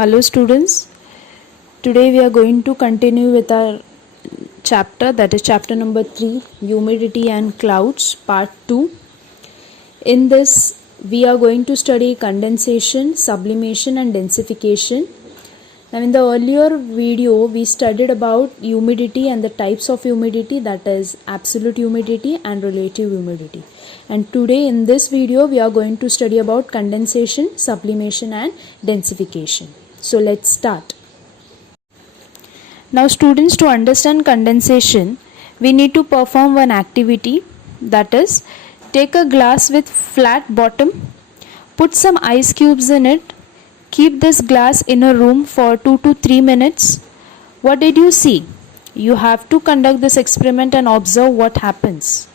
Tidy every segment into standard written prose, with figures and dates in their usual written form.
Hello students, today we are going to continue with our chapter, that is chapter number 3, humidity and clouds, part 2. In this we are going to study condensation, sublimation and densification. Now in the earlier video we studied about humidity and the types of humidity, that is absolute humidity and relative humidity. And today in this video we are going to study about condensation, sublimation and densification. So let's start. Now students, to understand condensation, we need to perform one activity, that is take a glass with flat bottom, put some ice cubes in it, keep this glass in a room for 2 to 3 minutes. What did you see? You have to conduct this experiment and observe what happens.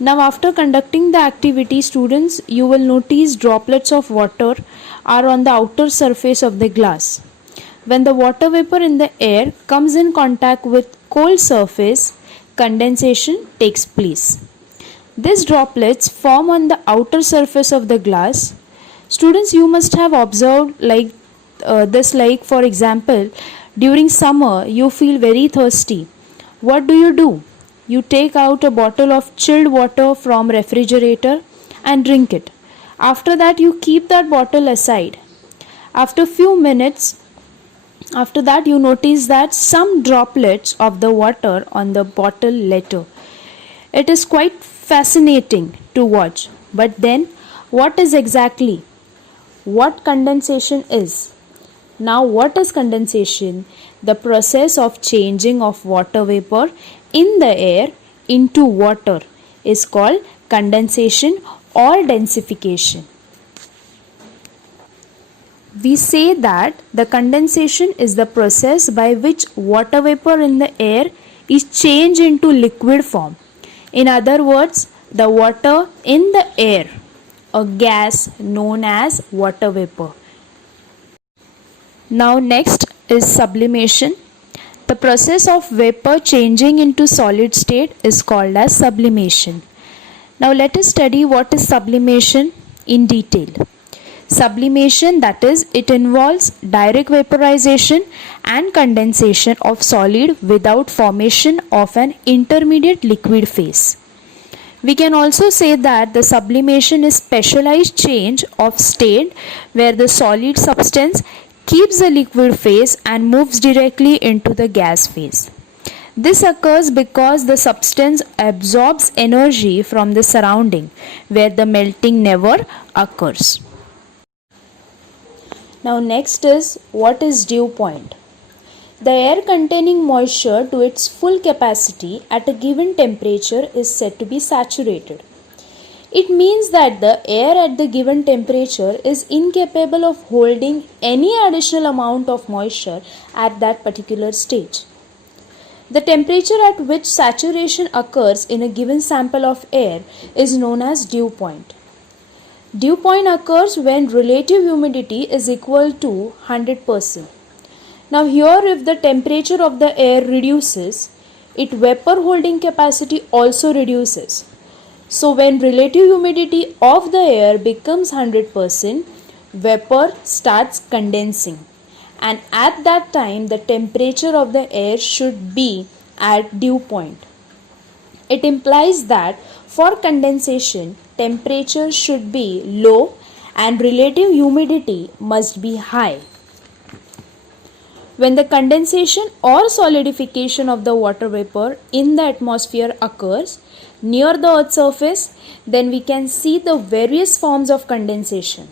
Now after conducting the activity, students, you will notice droplets of water are on the outer surface of the glass. When the water vapor in the air comes in contact with cold surface, condensation takes place. These droplets form on the outer surface of the glass. Students, you must have observed this, like for example, during summer you feel very thirsty. What do? You take out a bottle of chilled water from refrigerator and drink it. After that you keep that bottle aside. After few minutes, after that you notice that some droplets of the water on the bottle later. It is quite fascinating to watch. But then what condensation is? Now what is condensation? The process of changing of water vapor in the air into water is called condensation or densification. We say that the condensation is the process by which water vapor in the air is changed into liquid form. In other words, the water in the air, a gas known as water vapor. Now next is sublimation. The process of vapor changing into solid state is called as sublimation. Now let us study what is sublimation in detail. Sublimation, that is, it involves direct vaporization and condensation of solid without formation of an intermediate liquid phase. We can also say that the sublimation is specialized change of state where the solid substance keeps the liquid phase and moves directly into the gas phase. This occurs because the substance absorbs energy from the surrounding, where the melting never occurs. Now next is, what is dew point? The air containing moisture to its full capacity at a given temperature is said to be saturated. It means that the air at the given temperature is incapable of holding any additional amount of moisture at that particular stage. The temperature at which saturation occurs in a given sample of air is known as dew point. Dew point occurs when relative humidity is equal to 100%. Now here, if the temperature of the air reduces, its vapor holding capacity also reduces. So when relative humidity of the air becomes 100%, vapor starts condensing, and at that time the temperature of the air should be at dew point. It implies that for condensation, temperature should be low and relative humidity must be high. When the condensation or solidification of the water vapor in the atmosphere occurs near the earth's surface, then we can see the various forms of condensation,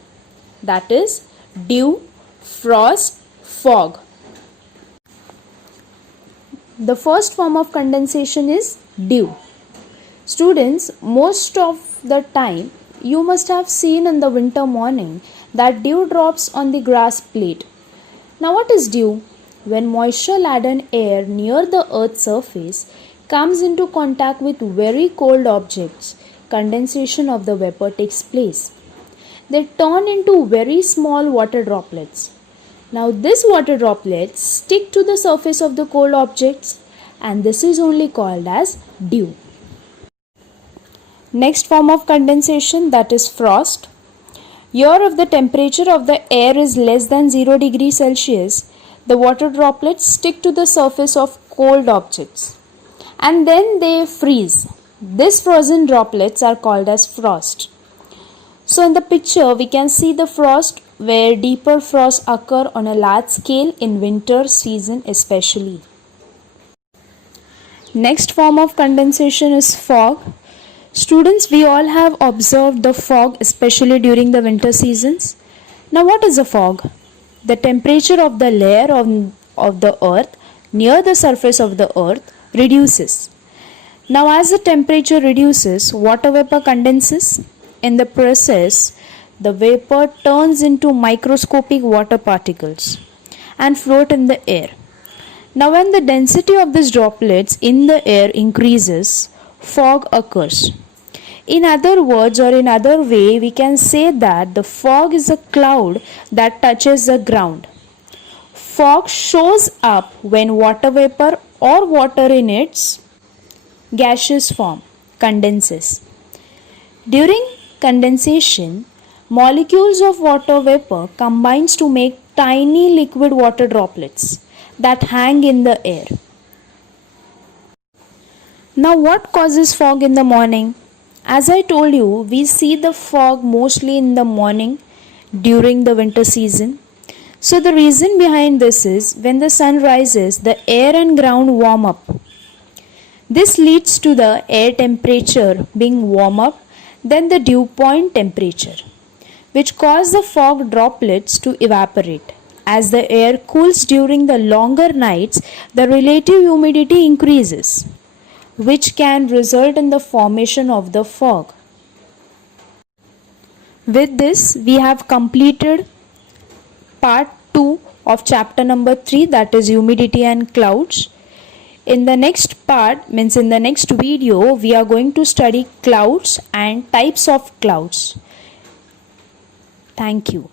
that is dew, frost, fog. The first form of condensation is dew. Students, most of the time you must have seen in the winter morning that dew drops on the grass plate. Now what is dew? When moisture laden air near the earth's surface comes into contact with very cold objects, condensation of the vapor takes place. They turn into very small water droplets. Now these water droplets stick to the surface of the cold objects, and this is only called as dew. Next form of condensation, that is frost. Here, if the temperature of the air is less than 0 degrees Celsius, the water droplets stick to the surface of cold objects and then they freeze. These frozen droplets are called as frost. So in the picture we can see the frost where deeper frosts occur on a large scale in winter season especially. Next form of condensation is fog. Students, we all have observed the fog especially during the winter seasons. Now what is a fog? The temperature of the layer of the earth near the surface of the earth reduces. Now as the temperature reduces, water vapor condenses. In the process, the vapor turns into microscopic water particles and float in the air. Now when the density of these droplets in the air increases, fog occurs. In other words or in other way, we can say that the fog is a cloud that touches the ground. Fog shows up when water vapor or water in its gaseous form condenses. During condensation, molecules of water vapor combines to make tiny liquid water droplets that hang in the air. Now what causes fog in the morning? As I told you, we see the fog mostly in the morning during the winter season. So the reason behind this is when the sun rises, the air and ground warm up. This leads to the air temperature being warm up than the dew point temperature, which cause the fog droplets to evaporate. As the air cools during the longer nights, the relative humidity increases, which can result in the formation of the fog. With this, we have completed part 2 of chapter number 3, that is humidity and clouds. In the next part, means in the next video, we are going to study clouds and types of clouds. Thank you.